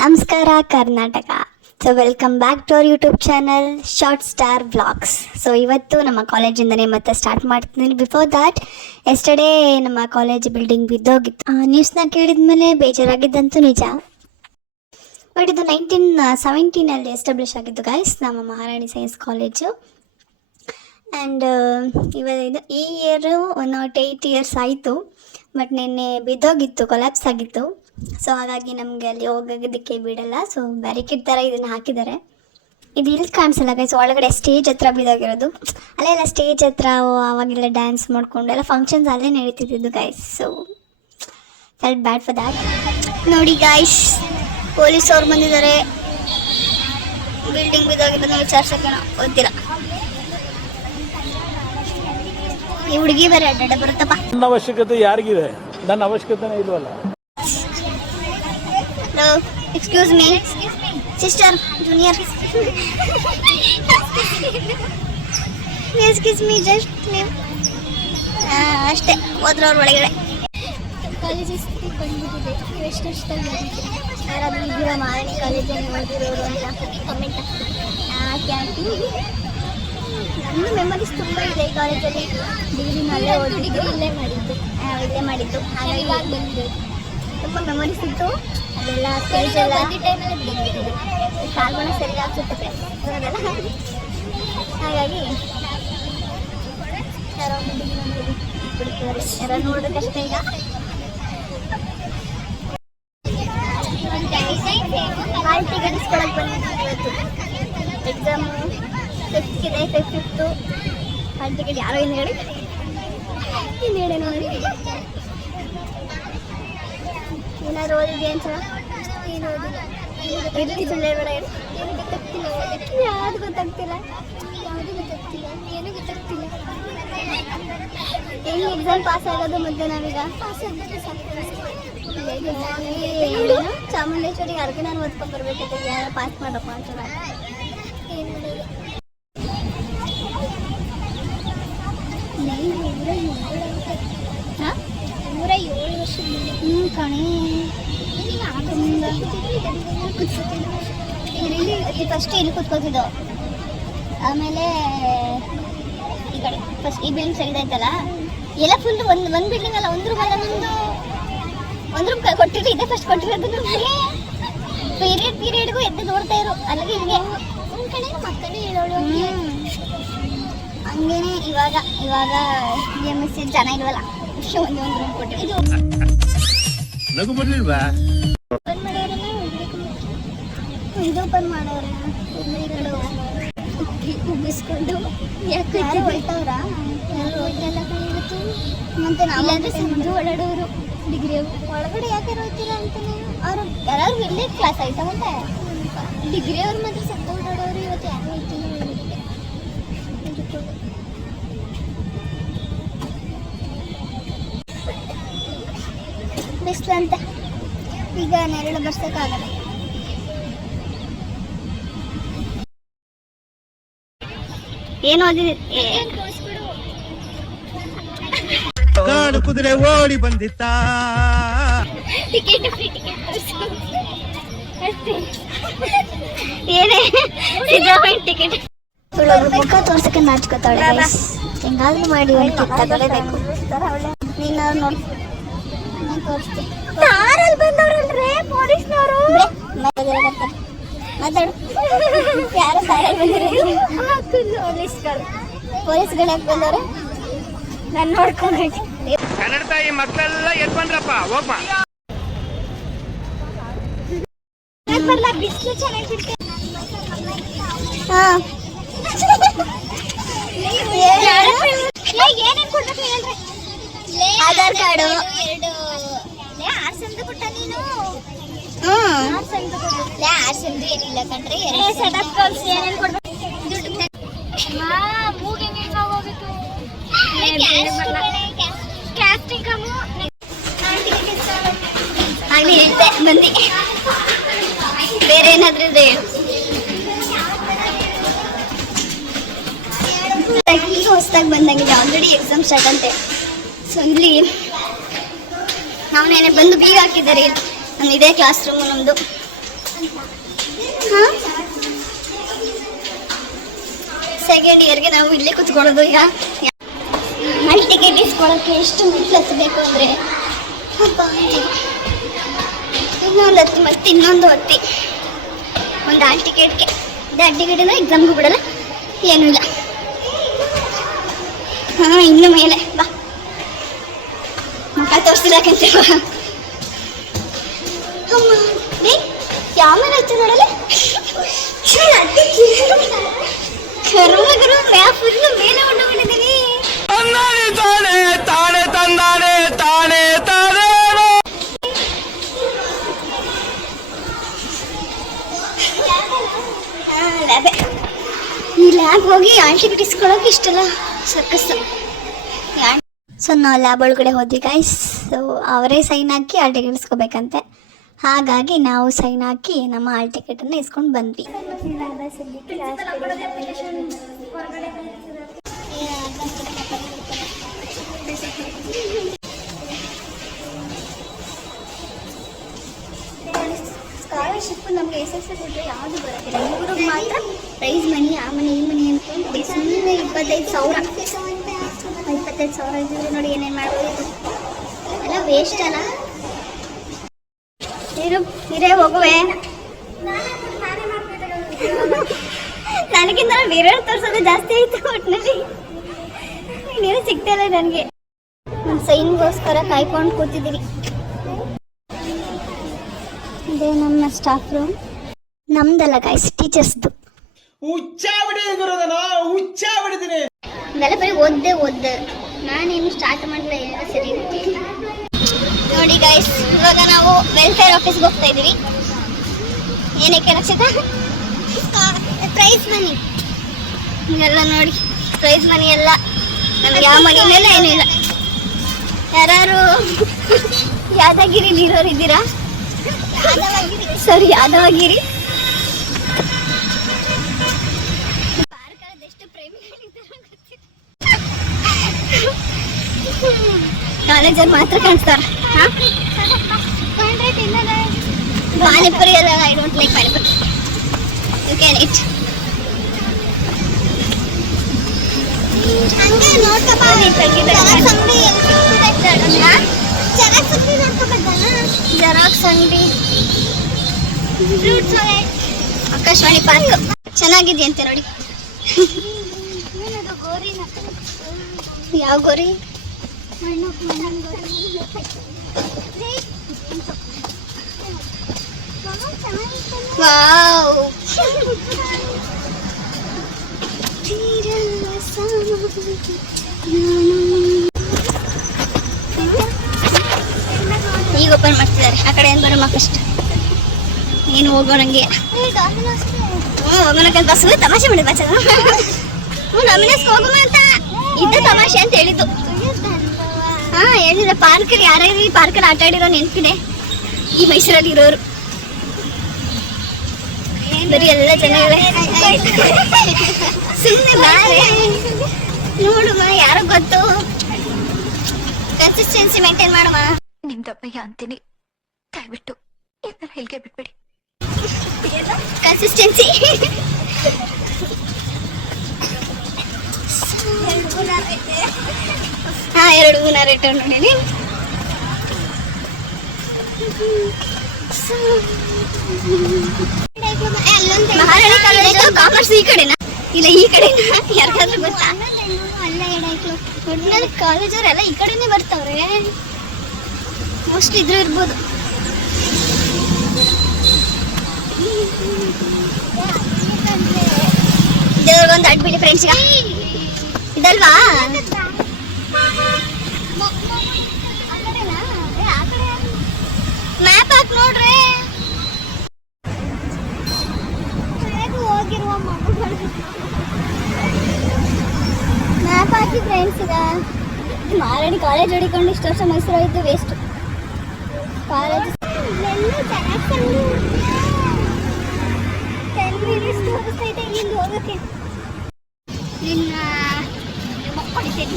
ನಮಸ್ಕಾರ Karnataka. So welcome back to our YouTube channel short star vlogs. So ಇವತ್ತು ನಮ್ಮ ಕಾಲೇಜಿಂದನೇ ಮತ್ತೆ ಸ್ಟಾರ್ಟ್ ಮಾಡ್ತಿದ್ದೀನಿ. ಬಿಫೋರ್ ದ್ಯಾಟ್ ಎಸ್ಟರ್ಡೇ ನಮ್ಮ ಕಾಲೇಜ್ ಬಿಲ್ಡಿಂಗ್ ಬಿದ್ದೋಗಿತ್ತು. ನ್ಯೂಸ್ನ ಕೇಳಿದ ಮೇಲೆ ಬೇಜಾರಾಗಿದ್ದಂತೂ ನಿಜ. ಬಟ್ ಇದು 1917 ಎಸ್ಟಾಬ್ಲಿಷ್ ಆಗಿದ್ದು ಗೈಸ್, ನಮ್ಮ ಮಹಾರಾಣಿ ಸೈನ್ಸ್ ಕಾಲೇಜು. ಆ್ಯಂಡ್ ಈ ಇಯರು 108 ಇಯರ್ಸ್ ಆಯಿತು. ಬಟ್ ನಿನ್ನೆ ಬಿದ್ದೋಗಿತ್ತು, ಕೊಲ್ಯಾಪ್ಸ್ ಆಗಿತ್ತು. ಸೊ ಹಾಗಾಗಿ ನಮಗೆ ಅಲ್ಲಿ ಹೋಗೋದಕ್ಕೆ ಬಿಡಲ್ಲ. ಸೊ ಬ್ಯಾರಿಕೇಡ್ ಥರ ಇದನ್ನು ಹಾಕಿದ್ದಾರೆ. ಇದು ಇಲ್ಲಿ ಕಾಣಿಸಲ್ಲ ಗೈಸ್, ಒಳಗಡೆ ಸ್ಟೇಜ್ ಹತ್ರ ಬಿದ್ದೋಗಿರೋದು. ಅಲ್ಲೆಲ್ಲ ಸ್ಟೇಜ್ ಹತ್ರ ಅವಾಗೆಲ್ಲ ಡ್ಯಾನ್ಸ್ ಮಾಡಿಕೊಂಡು ಎಲ್ಲ ಫಂಕ್ಷನ್ಸ್ ಅಲ್ಲೇ ನಡೀತಿದ್ದು guys. So felt bad for that. ನೋಡಿ ಗೈಸ್, ಪೊಲೀಸ್ ಅವ್ರು ಬಂದಿದ್ದಾರೆ. ಬಿಲ್ಡಿಂಗ್ ಬಿದ್ದೋಗಿರೋದು ವಿಚಾರಿಸೋಕೆ ಗೊತ್ತಿಲ್ಲ. ಈ ಹುಡುಗಿ ಬೇರೆ ಅಡ್ಡಾಡ ಬರುತ್ತಪ್ಪ. ನನ್ನ ಅವಶ್ಯಕತೆ ಯಾರಿಗಿದೆ? ನನ್ನ ಅವಶ್ಯಕತೆನೇ ಇಲ್ವಲ್ಲ. Excuse me sister, junior. Excuse me, just name ಅಷ್ಟೇ. ಹೋದ್ರ ಅವ್ರ ಒಳಗಡೆ ಕಾಲೇಜಸ್ ಬಂದ್ಬಿಟ್ಟಿದೆ. ನೀವು ಎಷ್ಟು ವರ್ಷದಲ್ಲಿ ಬಂದಿದ್ದೀರಿ? ಯಾರಾದರೂ ಇದ್ದೀರಾ ಮಹಾರಾಣಿ ಕಾಲೇಜಲ್ಲಿ ಓದಿರೋರು ಅಂತ ಕಮೆಂಟ್ ಹಾಕಿ. ನನ್ನ ಮೆಮರೀಸ್ ತುಂಬ ಇದೆ ಈ ಕಾಲೇಜಲ್ಲಿ. ಡಿಗ್ರಿನಲ್ಲೇ ಡಿಗ್ರಿ ಇಲ್ಲೇ ಮಾಡಿದ್ದು ಹಾಗಾಗಿ ಬಂದಿದೆ. ತುಂಬ ಮೆಮೊರೀಸ್ ಇತ್ತು. ಅದೆಲ್ಲ ಸ್ಟೇಜ್ ಎಲ್ಲ ಕಾಲ್ಗುಣ ಸರಿ ಆಗ್ಸುತ್ತೆ ಅದೆಲ್ಲ. ಹಾಗಾಗಿ ಯಾರೋ ಬಿಡ್ತಿದ್ದಾರೆ, ಯಾರೋ ನೋಡೋದಕ್ಕಷ್ಟೇ. ಈಗ ಹಾಲ್ ಟಿಕೆಟ್ ಇಸ್ಕೊಳಕ್ಕೆ ಬಂದಿದ್ದೀವಿ ಇವತ್ತು. ಎಕ್ಸಾಮು ಫಿಫ್ತ್ಗಿದೆ, ಫಿಫ್ತು ಹಾಲ್ ಟಿಕೆಟ್ ಯಾರೋ ಹಿಂದ್ಗಡೆ ನೋಡಿ. ಏನಾದ್ರು ಓದಿದೆ ಅಂತ ಏನು ಓದಿಲ್ಲ. ಇರ್ತಿ ಸುಳ್ಳು ಬೇಡ. ಏನು ಗೊತ್ತಾಗ್ತಿಲ್ಲ, ಯಾವುದು ಗೊತ್ತಾಗ್ತಿಲ್ಲ, ಏನು ಗೊತ್ತಾಗ್ತಿಲ್ಲ. ಹೆಂಗೆ ಎಕ್ಸಾಮ್ ಪಾಸ್ ಆಗೋದು? ಮತ್ತೆ ನಾವೀಗ ಪಾಸ್ ಆಗೋದು ಚಾಮುಂಡೇಶ್ವರಿಗೆ ಅರ್ಗೆ ನಾನು ಓದ್ಕೊಂಡು ಬರ್ಬೇಕಂತ ಯಾರು ಪಾಸ್ ಮಾಡಪ್ಪ ಅಂತ ಏನು ಮಾಡೋದು. ಹಾಂ 107 ವರ್ಷ ಕಣೆ. ಫಸ್ಟ್ ಇಲ್ಲಿ ಕೂತ್ಕೋತಿದ್ದೋ, ಆಮೇಲೆ ಈ ಕಡೆ ಫಸ್ಟ್ ಈ ಬಿಲ್ಡಿಂಗ್ ಸರಿದಾಯ್ತಲ್ಲ ಎಲ್ಲ ಫುಲ್ ಒಂದು ಬಿಲ್ಡಿಂಗ್ ಅಲ್ಲ, ಒಂದು ರೂಮ್ ಅಲ್ಲ, ಒಂದು ರೂಮ್ ಕೊಟ್ಟಿದ್ದು ಇದೆ. ಫಸ್ಟ್ ಕೊಟ್ಟಿರೋದು ನಮಗೆ ಪೀರಿಯಡ್ಗೂ ಎದ್ದು ನೋಡ್ತಾ ಇರು ಅಲ್ಲಿಗೆ ಇಲ್ಲಿಗೆ ಕಡೆ ಮಕ್ಕಳು ಹೇಳೋಳು ಹಂಗೇನೆ. ಇವಾಗ BMS ಜನ ಇಲ್ವಲ್ಲ, ಒಂದು ರೂಮ್ ಕೊಟ್ಟಿದ್ದು. ನಗು ಬರ್ಲಿಲ್ವಾ? ಇದು ಓಪನ್ ಮಾಡೋರ ಉಬ್ಬಿಸ್ಕೊಂಡು ಯಾಕೆ ಹೊಯ್ತವ್ರ ಯಾರು ಹೊಯ್ತಲ್ಲ ಇವತ್ತು. ಮತ್ತೆ ನಾವಂದ್ರೆ ಸಂಜು ಓಡಾಡೋರು ಡಿಗ್ರಿ ಒಳಗಡೆ ಯಾಕೆ ಹೋಗ್ತಿಲ್ಲ ಅಂತಾನೆ. ಅವರು ಯಾರು ಇಲ್ಲೇ ಕ್ಲಾಸ್ ಆಯ್ತಾ ಮತ್ತೆ ಡಿಗ್ರಿ ಅವ್ರು ಮಾತ್ರ ಸತ್ತ ಓಡಾಡೋರು. ಇವತ್ತು ಯಾರು ಹೋಗ್ತಿಲ್ಲ ಬಿಸ್ಲಂತೆ. ಈಗ ನೆರಳು ಬರ್ಸೋಕ್ಕಾಗಲ್ಲ. ಏನು ಓದಿದೆ? ಕಾಡು ಕುದುರೆ ಓಡಿ ಬಂದಿತ್ತ. ಟಿಕೆಟ್ ಫ್ರೀ ಟಿಕೆಟ್ ಏನೇ ಸಿದ್ದರಾಮಯ್ಯ ಟಿಕೆಟ್. ಮುಖ ತೋರ್ಸಕ್ಕೆ ನಾಚ್ಕೋತಾಳೆ. ಹೆಂಗಾದ್ರೂ ಮಾಡಿ ಒಂದು ಟಿಕೆಟ್ ತಗೊಳ್ಳೇಬೇಕು. ನೀನು ನೋಡಿ ತೋರಿಸ್ತೀನಿ. ಕಾರಲ್ಲಿ ಬಂದವ್ರಲ್ರೇ ಪೊಲೀಸ್ನವರು. ಮಾತಾಡು. ಯಾರು ಕಾರಲ್ಲಿ ಬಂದಿರೋದು? ಪೊಲೀಸ್ಗಳು ಯಾಕೆ ಬಂದವ್ರೆ? ನಾನು ನೋಡ್ಕೊಂಡು ಕನ್ನಡ ತಾಯಿ ಮಕ್ಕಳೆಲ್ಲ ಎದ್ ಬಂದ್ರಪ್ಪ ಹೋಗ್ಬಾ. ಬಿಸಿಲು ಚೆನ್ನಾಗಿ ಹಾಂ ಏನೇನು ಕೊಡ್ಬೇಕು ಹೇಳ್ರಿ? ಆಧಾರ್ ಕಾರ್ಡು ಆರ್ಸಂದು ಕೊಟ್ಟ ನೀನು. ಆರ್ಸಂದು ಏನಿಲ್ಲ ಕಣ್ರಿ. ಸೆಟಪ್ ಕಾಲ್ಸ್ ಏನೇನು ಕೊಡ್ಬೇಕು? ಆಗ್ಲಿ ಹೇಳ್ತೆ ಬಂದಿ. ಬೇರೆ ಏನಾದ್ರೂ ಇದೆ ಈಗ ಹೊಸದಾಗಿ ಬಂದಂಗಿದೆ. ಆಲ್ರೆಡಿ ಎಕ್ಸಾಮ್ ಸ್ಟಾರ್ಟ್ ಅಂತೆ. ಸೊ ಇಲ್ಲಿ ನಾವೇನೇ ಬಂದು ಬೀಗ ಹಾಕಿದ್ದಾರೆ. ನಮ್ದು ಇದೇ ಕ್ಲಾಸ್ ರೂಮು ನಮ್ಮದು. ಹಾಂ, ಸೆಕೆಂಡ್ ಇಯರ್ಗೆ ನಾವು ಇಲ್ಲೇ ಕೂತ್ಕೊಳ್ಳೋದು. ಈಗ ಹಾಲ್ ಟಿಕೆಟ್ ಇಸ್ಕೊಳ್ಳೋಕ್ಕೆ ಎಷ್ಟು ಮೆಟ್ಲು ಹತ್ತಬೇಕು ಅಂದರೆ ಇನ್ನೊಂದು ಹತ್ತಿ ಮತ್ತೆ ಇನ್ನೊಂದು ಹತ್ತಿ. ಒಂದು ಹಾಲ್ ಟಿಕೆಟ್ಗೆ ಹಾಲ್ ಟಿಕೆಟಿಂದ ಎಕ್ಸಾಮ್ಗೂ ಬಿಡಲ್ಲ, ಏನೂ ಇಲ್ಲ. ಹಾಂ, ಇನ್ನು ಮೇಲೆ ಬಾ, ಮುಖ ತೋರಿಸಿದಾಕಂತ ಯಾವ ಮೇಲೆ ಹಚ್ಚು ನೋಡಲ್ಲ. ಕರ್ಮಗರು ಫುಲ್ ಮೇಲೆ ಹೊಂಟೋಗ್ಬಿಟ್ಟಿದ್ದೀನಿ. ತಾನೆ ತಾನೆ ತಂದಾನೆ ತಾನೆ ತಾನೆ. ಲ್ಯಾಬೆ. ಈ ಲ್ಯಾಬ್ ಹೋಗಿ ಹಾಲ್ ಟಿಕೆಟ್ ಇಸ್ಕೊಳ್ಳೋಕೆ ಇಷ್ಟಲ್ಲ ಸರ್ಕಸ್ಸು. ಸೊ ನಾವು ಲ್ಯಾಬ್ ಒಳಗಡೆ ಹೋದ್ವಿ ಗೈಸ್. ಸೊ ಅವರೇ ಸೈನ್ ಹಾಕಿ ಹಾಲ್ ಟಿಕೆಟ್ ಇಸ್ಕೋಬೇಕಂತೆ. ಹಾಗಾಗಿ ನಾವು ಸೈನ್ ಹಾಕಿ ನಮ್ಮ ಹಾಲ್ ಟಿಕೆಟನ್ನು ಇಸ್ಕೊಂಡು ಬಂದ್ವಿ. ಸ್ಕಾಲರ್ಶಿಪ್ ನಮಗೆ ಎಸ್ ಕೊಟ್ಟರೆ ಯಾವುದು ಬರೋದಿಲ್ಲ. ಇವ್ರಿಗೆ ಮಾತ್ರ ಪ್ರೈಸ್ ಮನಿ, ಆ ಮನಿ ಈ ಮನಿ ಅಂದ್ಕೊಂಡು ಸುಮ್ಮನೆ 25,000 ಇದ್ದರೆ ನೋಡಿ ಏನೇನು ಮಾಡ್ಬೋದು. ಎಲ್ಲ ವೇಸ್ಟ್ ಅಲ್ಲ. ಹಿರೇ ಹೋಗುವೆ. ನನಗಿಂತ ಬೇರೆ ತೋರಿಸೋದು ಜಾಸ್ತಿ ಆಯಿತು. ಒಟ್ಟಿನಲ್ಲಿ ನೀರು ಸಿಗ್ತಾ ಇಲ್ಲ ನನಗೆ. ಒಂದು ಸೈನ್ಗೋಸ್ಕರ ಕಾಯ್ಕೊಂಡು ಕೂತಿದ್ದೀವಿ. ಇದೇ ನಮ್ಮ ಸ್ಟಾಫ್ ರೂಮ್. ನಮ್ದಲ್ಲ ಗೈಸ್, ಟೀಚರ್ಸ್ದು. ಇದೆಲ್ಲ ಬರೀ ಓದ್ದೆ. ನಾನೇನು ಸ್ಟಾರ್ಟ್ ಮಾಡಿದ್ರೆ ಎಲ್ಲ ಸರಿ ಇರುತ್ತೆ. ನೋಡಿ ಗೈಸ್, ಇವಾಗ ನಾವು ವೆಲ್ಫೇರ್ ಆಫೀಸ್ಗೆ ಹೋಗ್ತಾ ಇದ್ದೀವಿ. ಏನಕ್ಕೆ ರಕ್ಷಿತಾ? ಪ್ರೈಸ್ ಮನಿ ಎಲ್ಲ ನೋಡಿ, ಪ್ರೈಸ್ ಮನಿ ಎಲ್ಲ ನಮ್ಗೆ ಯಾವ ಮನಿನೆಲ್ಲ ಏನೂ ಇಲ್ಲ. ಯಾರು ಯಾದಗಿರಿಲಿ ಇರೋರು ಇದ್ದೀರಾ? ಸರಿ, ಯಾದವಗಿರಿ. ಪಾರ್ಕಲ್ಲಿ ಪ್ರೇಮಿಗಳಿದ್ದಾರೆ ಕಾಲೇಜಲ್ಲಿ ಮಾತ್ರ ಕಾಣಿಸ್ತಾರೆ. ಪಾನಿಪುರಿ ಎಲ್ಲ I don't like panipuri. You can eat. ಹಂಗೆ ನೋಡ್ಕಪ್ಪ, ಜೆರಾಕ್ಸ್ ಅಂಗಡಿ, ಆಕಾಶವಾಣಿ ಪಾರ್ಕ್ ಚೆನ್ನಾಗಿದೆಯಂತೆ ನೋಡಿ. ಯಾವ ಗೋರಿ? ವಾವ್, ಈಗ ಓಪನ್ ಮಾಡ್ತಿದ್ದಾರೆ. ಆ ಕಡೆ ಏನು ಬರಮ್ಮ ಫಸ್ಟ್. ಏನು ಹೋಗೋಣಂಗೆ. ಹೋಗೋಣಕ್ಕೆ ಬಸ್ ತಮಾಷೆ ಮಾಡಿ ಬಸ್. ಡೊಮಿನೋಸ್ಗೆ ಹೋಗುವ ಅಂತ ಇದ್ದ ತಮಾಷೆ ಅಂತ ಹೇಳಿದ್ದು. ಹಾ, ಹೇಳಿದ್ರೆ ಪಾರ್ಕಲ್ಲಿ ಯಾರ್ಯಾರು ಈ ಪಾರ್ಕಲ್ಲಿ ಆಟ ಆಡಿರೋ ನೆನಪಿದೆ ಈ ಮೈಸೂರಲ್ಲಿ ಇರೋರು. ಬರೀ ಎಲ್ಲ ಜನ ಸುಮ್ಮನೆ ಬಾರೆ ನೋಡುವ, ಯಾರೋ ಗೊತ್ತು. ಕನ್ಸಿಸ್ಟೆನ್ಸಿ ಮೇಂಟೈನ್ ಮಾಡುವ. ನಿಮ್ ತಪ್ಪಯ್ಯ ಅಂತೀನಿ, ದಯವಿಟ್ಟು ಇದನ್ನ ಹೇಳಿಕೆ ಬಿಟ್ಬಿಡಿ. ಕನ್ಸಿಸ್ಟೆನ್ಸಿ. ಹಾ, 2 ಗುಣ ರೇಟ್ ನೋಡಿನಿ. ಮಹಾರಾಣಿ ಕಾಲೇಜು ಕಾಮರ್ಸ್ ಈ ಕಡೆನಾ ಇಲ್ಲ ಈ ಕಡೆನಾ? ಯಾರಿಗಾದ್ರೂ ಗೊತ್ತಾ? ಒಟ್ಟಿನಲ್ಲಿ ಕಾಲೇಜವರೆಲ್ಲ ಈ ಕಡೆನೇ ಬರ್ತಾವ್ರೆ. ಮೋಸ್ಟ್ಲಿ ಇದ್ರೂ ಇರ್ಬೋದು. ದೇವ್ರಿಗೊಂದು ಅಡ್ಬಿಡಿ ಫ್ರೆಂಡ್ಸ್ಗ. ಇದಲ್ವಾ? ಮ್ಯಾಪ್ ಹಾಕಿ ನೋಡ್ರಿ. ಹೋಗಿರುವ ಮ್ಯಾಪ್ ಹಾಕಿ ಫ್ರೆಂಡ್ಸ್ಗ. ಮಾರಾಣಿ ಕಾಲೇಜ್ ಹೊಡಿಕೊಂಡು ಇಷ್ಟು ವರ್ಷ ಮೈಸೂರು ಹೋಯ್ತು ವೇಸ್ಟ್. ಕಾಲೇಜ್ 10 ಮಿನಿಟ್ಸ್ ಹೋಗ್ತೈತೆ ಇಲ್ಲಿ ಹೋಗೋಕ್ಕೆ. ನಿನ್ನ ಹೊಡಿತೀನಿ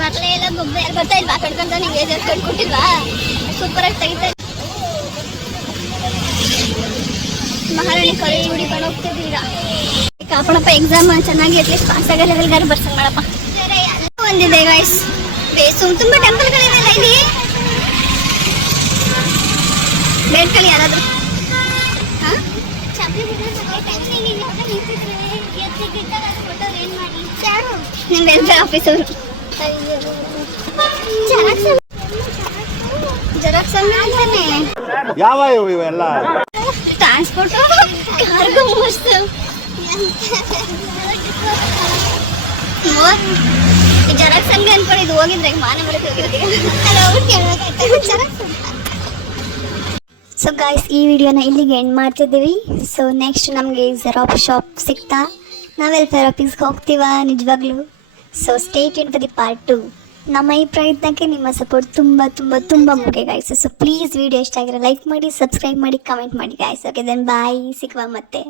ಬರಲೇ ಇಲ್ಲ. ಗೊಬ್ಬರ ಯಾರು ಬರ್ತಾ ಇಲ್ವಾ? ಕಡ್ಕೊಂತ ನಿಂಗೆ ಕೊಟ್ಟಿಲ್ವಾ? ಸೂಪರಾಗಿ ತೆಗಿತಾ ಮಾಡಿ ಕಾಲೇಜ್ ಹುಡುಕೊಂಡು ಹೋಗ್ತಿದ್ವಿ ಈಗ ಕಾಪಣಪ್ಪ ಎಕ್ಸಾಮ್ ಚೆನ್ನಾಗಿ ಅಟ್ಲೀಸ್ಟ್ ಪಾಸ್ ಆಗೋ ಲೆವೆಲ್ಗಾರು ಬರ್ಸಂಗ್ ಮಾಡಪ್ಪ ಒಂದಿದೆ ಗಾಯ್ಸ್ ತುಂಬಾ ಟೆಂಪಲ್ಗಳಿವೆಲ್ಲ ಇಲ್ಲಿ ಬೇಡ್ಕೊಳ್ಳಿ ಯಾರಾದ್ರೂ ನಿಮ್ಮ ವೆಲ್ಫೇರ್ ಆಫೀಸರು ಜೆರಾಕ್ಸ್ ಅಂತಾನೆ ಯಾವ ಇವೆಲ್ಲ ಟ್ರಾನ್ಸ್ಪೋರ್ಟ್ ಕಾರ್ಗೋ ಮಸ್ತ್ ಜೆರಾಕ್ಸ್ ಅಂಗಡಿ ಅನ್ಕೊಂಡಿದ್ದು ಹೋಗಿದ್ರೆ ಮಾನ ಬರಕ್ಕೆ ಹೋಗಿರೋದು ಸೊ ಗಾಯ್ಸ್ ಈ ವಿಡಿಯೋನ ಇಲ್ಲಿಗೆ ಎಂಡ್ ಮಾಡ್ತಿದ್ದೀವಿ ಸೊ ನೆಕ್ಸ್ಟ್ ನಮಗೆ ಜೆರಾಕ್ಸ್ ಶಾಪ್ ಸಿಗ್ತಾ ನಾವು ವೆಲ್ಫೇರ್ ಆಫೀಸ್ಗೆ ಹೋಗ್ತೀವ ನಿಜವಾಗ್ಲೂ so stay tune for the part 2 ನಮ್ಮ ಈ ಪ್ರಯತ್ನಕ್ಕೆ ನಿಮ್ಮ ಸಪೋರ್ಟ್ ತುಂಬ ತುಂಬ ತುಂಬ ಮುಖ್ಯ ಗಾಯ್ಸ್ ಸೊ ಪ್ಲೀಸ್ ವಿಡಿಯೋ ಇಷ್ಟ ಆಗಿರೋ ಲೈಕ್ ಮಾಡಿ ಸಬ್ಸ್ಕ್ರೈಬ್ ಮಾಡಿ ಕಮೆಂಟ್ ಮಾಡಿ ಗಾಯ್ಸ್ ಓಕೆ ದೆನ್ ಬಾಯ್ ಸಿಗುವ ಮತ್ತೆ